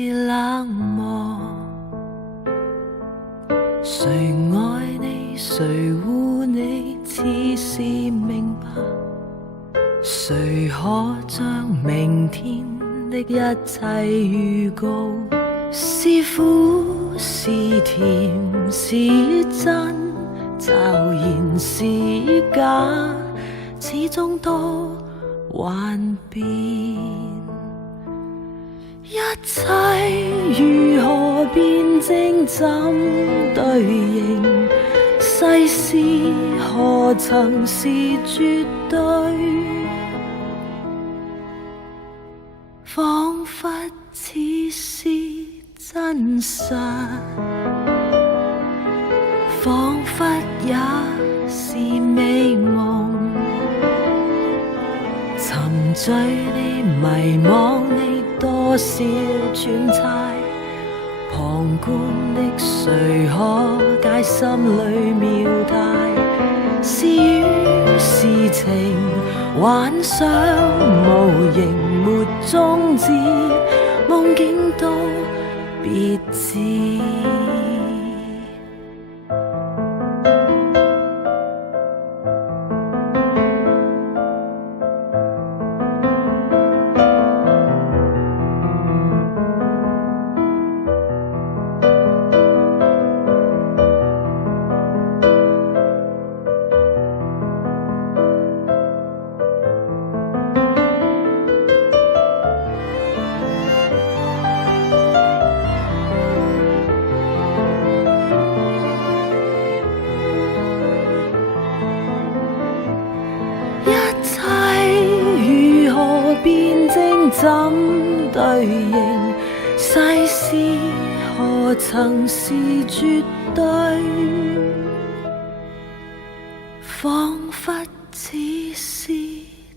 是冷漠。誰愛你，誰護你，似是明白。誰可將明天的一切預告？是苦是甜是真，驟然是假，始終都幻變。一切如何辯證怎對應？世事何曾是絕對？彷彿似是真實，彷彿也是美夢。沉醉你，迷惘你，多少揣測，旁觀的誰可解心裏妙態？是與是情，幻想無形沒終止，夢境都別致。怎對應？世事何曾是絕對？彷彿只是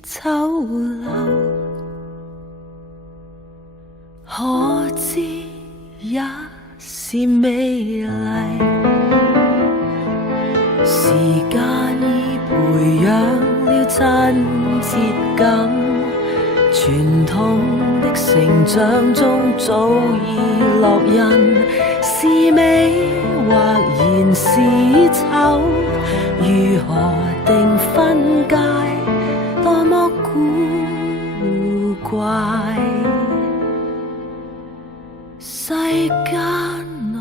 醜陋，可知也是美麗。時間已培養了親切感，傳統的成長中早已烙印，是美或然是醜，如何定分界？多麼古怪，世間內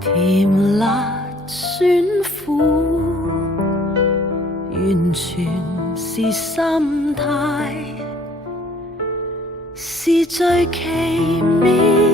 甜辣酸苦，完全是心態，是最奇妙。